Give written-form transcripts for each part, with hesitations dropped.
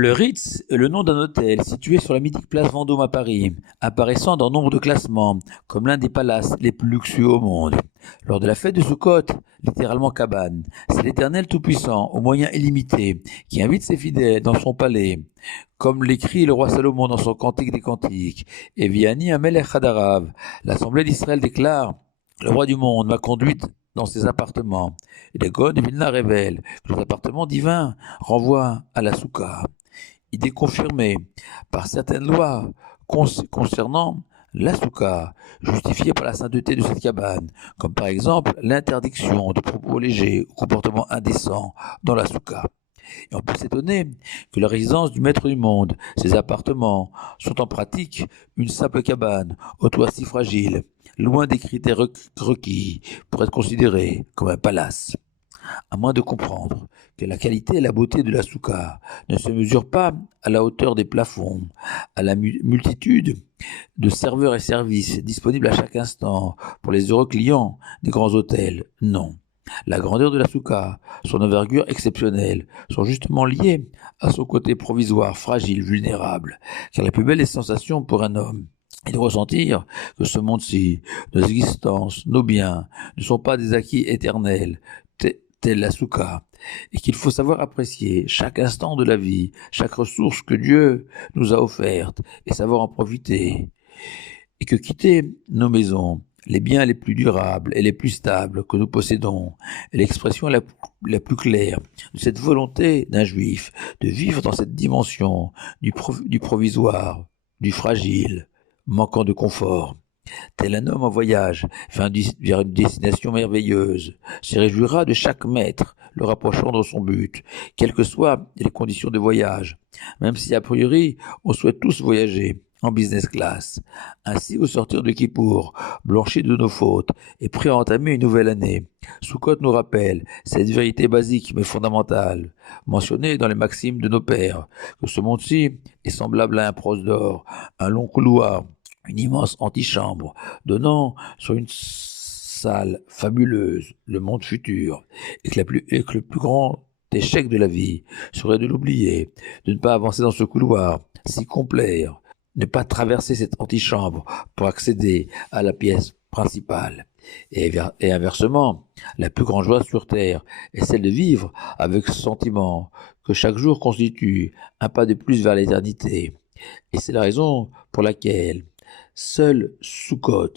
Le Ritz est le nom d'un hôtel situé sur la mythique place Vendôme à Paris, apparaissant dans nombre de classements comme l'un des palaces les plus luxueux au monde. Lors de la fête de Sukkot, littéralement cabane, c'est l'Éternel Tout-Puissant, aux moyens illimités, qui invite ses fidèles dans son palais, comme l'écrit le roi Salomon dans son Cantique des Cantiques. Et Vianney Amelech Hadarav, l'Assemblée d'Israël déclare: le roi du monde m'a conduite dans ses appartements. Et les Gaon de Vilna révèlent que les appartements divins renvoient à la Soukha. Idée confirmée par certaines lois concernant la soukha, justifiée par la sainteté de cette cabane, comme par exemple l'interdiction de propos légers ou comportements indécents dans la soukha. Et on peut s'étonner que la résidence du maître du monde, ses appartements, sont en pratique une simple cabane, au toit si fragile, loin des critères requis pour être considéré comme un palace. À moins de comprendre que la qualité et la beauté de la soukha ne se mesurent pas à la hauteur des plafonds, à la multitude de serveurs et services disponibles à chaque instant pour les heureux clients des grands hôtels. Non. La grandeur de la soukha, son envergure exceptionnelle, sont justement liées à son côté provisoire, fragile, vulnérable, car la plus belle des sensations pour un homme est de ressentir que ce monde-ci, nos existences, nos biens, ne sont pas des acquis éternels, telle la soukha, et qu'il faut savoir apprécier chaque instant de la vie, chaque ressource que Dieu nous a offerte, et savoir en profiter. Et que quitter nos maisons, les biens les plus durables et les plus stables que nous possédons, est l'expression la plus claire de cette volonté d'un juif de vivre dans cette dimension du provisoire, du fragile, manquant de confort. Tel un homme en voyage vers une destination merveilleuse, se réjouira de chaque mètre le rapprochant de son but, quelles que soient les conditions de voyage, même si a priori on souhaite tous voyager en business class. Ainsi, au sortir de Kippour, blanchi de nos fautes et prêt à entamer une nouvelle année, Sukkot nous rappelle cette vérité basique mais fondamentale, mentionnée dans les maximes de nos pères, que ce monde-ci est semblable à un prose d'or, un long couloir, une immense antichambre donnant sur une salle fabuleuse, le monde futur, et que le plus grand échec de la vie serait de l'oublier, de ne pas avancer dans ce couloir si complet, ne pas traverser cette antichambre pour accéder à la pièce principale. Et inversement, la plus grande joie sur terre est celle de vivre avec ce sentiment que chaque jour constitue un pas de plus vers l'éternité. Et c'est la raison pour laquelle seul Sukkot,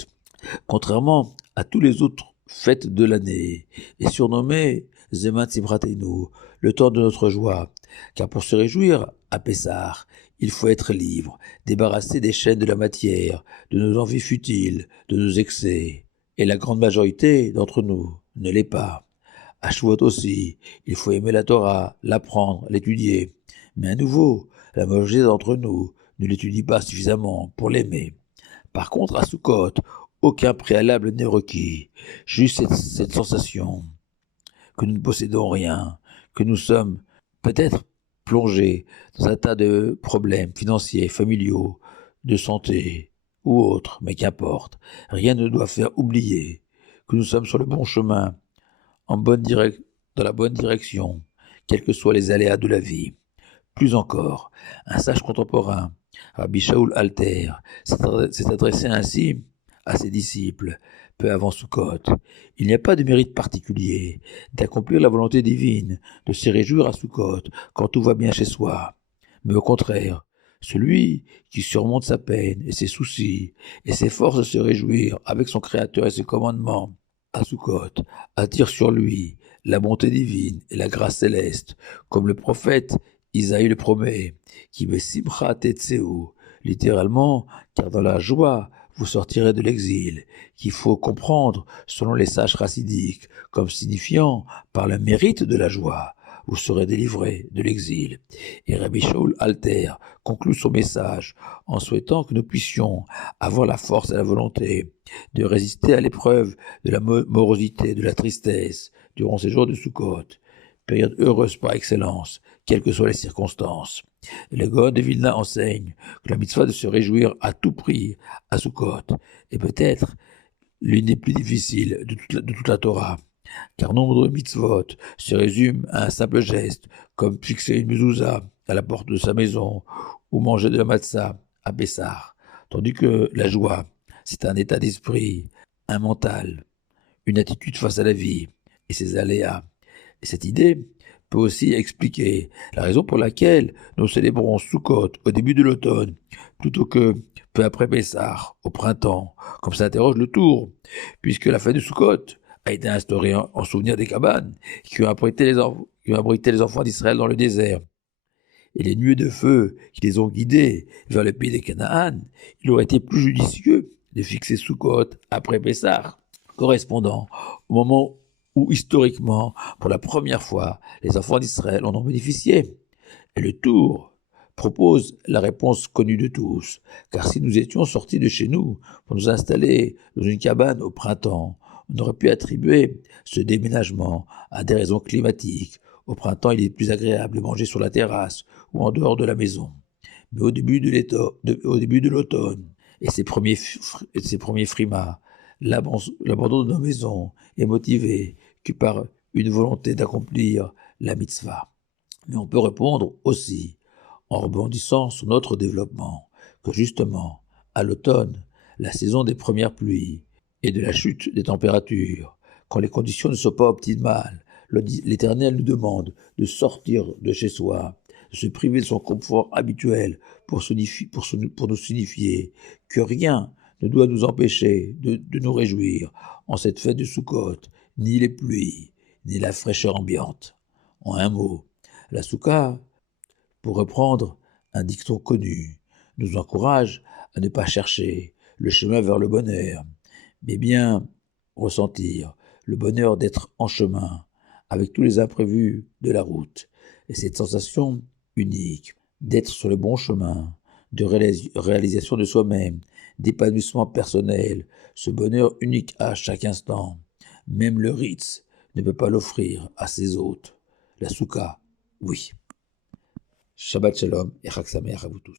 contrairement à tous les autres fêtes de l'année, est surnommé Zeman Simchatenu, le temps de notre joie, car pour se réjouir à Pessah, il faut être libre, débarrassé des chaînes de la matière, de nos envies futiles, de nos excès, et la grande majorité d'entre nous ne l'est pas. À Shavuot aussi, il faut aimer la Torah, l'apprendre, l'étudier, mais à nouveau, la majorité d'entre nous ne l'étudie pas suffisamment pour l'aimer. Par contre, à Sukkot, aucun préalable n'est requis, juste cette sensation que nous ne possédons rien, que nous sommes peut-être plongés dans un tas de problèmes financiers, familiaux, de santé ou autres, mais qu'importe, rien ne doit faire oublier que nous sommes sur le bon chemin, dans la bonne direction, quels que soient les aléas de la vie. Plus encore, un sage contemporain, Rabbi Shaul Alter, s'est adressé ainsi à ses disciples, peu avant Sukkot. Il n'y a pas de mérite particulier d'accomplir la volonté divine, de se réjouir à Sukkot quand tout va bien chez soi. Mais au contraire, celui qui surmonte sa peine et ses soucis et s'efforce de se réjouir avec son Créateur et ses commandements à Sukkot attire sur lui la bonté divine et la grâce céleste, comme le prophète Isaïe le promet, qui me simcha tetseu, littéralement, car dans la joie vous sortirez de l'exil, qu'il faut comprendre selon les sages chassidiques, comme signifiant par le mérite de la joie, vous serez délivrés de l'exil. Et Rabbi Shaul Alter conclut son message en souhaitant que nous puissions avoir la force et la volonté de résister à l'épreuve de la morosité, de la tristesse, durant ces jours de Sukkot, période heureuse par excellence, quelles que soient les circonstances. Le Gaon de Vilna enseigne que la mitzvah de se réjouir à tout prix à Sukkot est peut-être l'une des plus difficiles de toute la Torah, car nombre de mitzvot se résument à un simple geste, comme fixer une mezouza à la porte de sa maison ou manger de la matzah à Pessah, tandis que la joie, c'est un état d'esprit, un mental, une attitude face à la vie et ses aléas. Et cette idée peut aussi expliquer la raison pour laquelle nous célébrons Sukkot au début de l'automne, plutôt que peu après Pessah, au printemps, comme ça interroge le Tour, puisque la fête de Sukkot a été instaurée en souvenir des cabanes qui ont abrité les enfants d'Israël dans le désert. Et les nuées de feu qui les ont guidés vers le pays des Canaan, il aurait été plus judicieux de fixer Sukkot après Pessah, correspondant au moment où, historiquement, pour la première fois, les enfants d'Israël en ont bénéficié. Et le Tour propose la réponse connue de tous, car si nous étions sortis de chez nous pour nous installer dans une cabane au printemps, on aurait pu attribuer ce déménagement à des raisons climatiques. Au printemps, il est plus agréable de manger sur la terrasse ou en dehors de la maison. Mais au début de l'automne, et ses premiers frimas, l'abandon de nos maisons est motivé que par une volonté d'accomplir la mitzvah. Mais on peut répondre aussi, en rebondissant sur notre développement, que justement, à l'automne, la saison des premières pluies et de la chute des températures, quand les conditions ne sont pas optimales, l'Éternel nous demande de sortir de chez soi, de se priver de son confort habituel pour nous signifier que rien ne doit nous empêcher de nous réjouir en cette fête de Sukkot, ni les pluies, ni la fraîcheur ambiante. En un mot, la Souka, pour reprendre un dicton connu, nous encourage à ne pas chercher le chemin vers le bonheur, mais bien ressentir le bonheur d'être en chemin avec tous les imprévus de la route. Et cette sensation unique d'être sur le bon chemin, de réalisation de soi-même, d'épanouissement personnel, ce bonheur unique à chaque instant, même le Ritz ne peut pas l'offrir à ses hôtes. La Souka, oui. Shabbat Shalom et Chag Sameach à vous tous.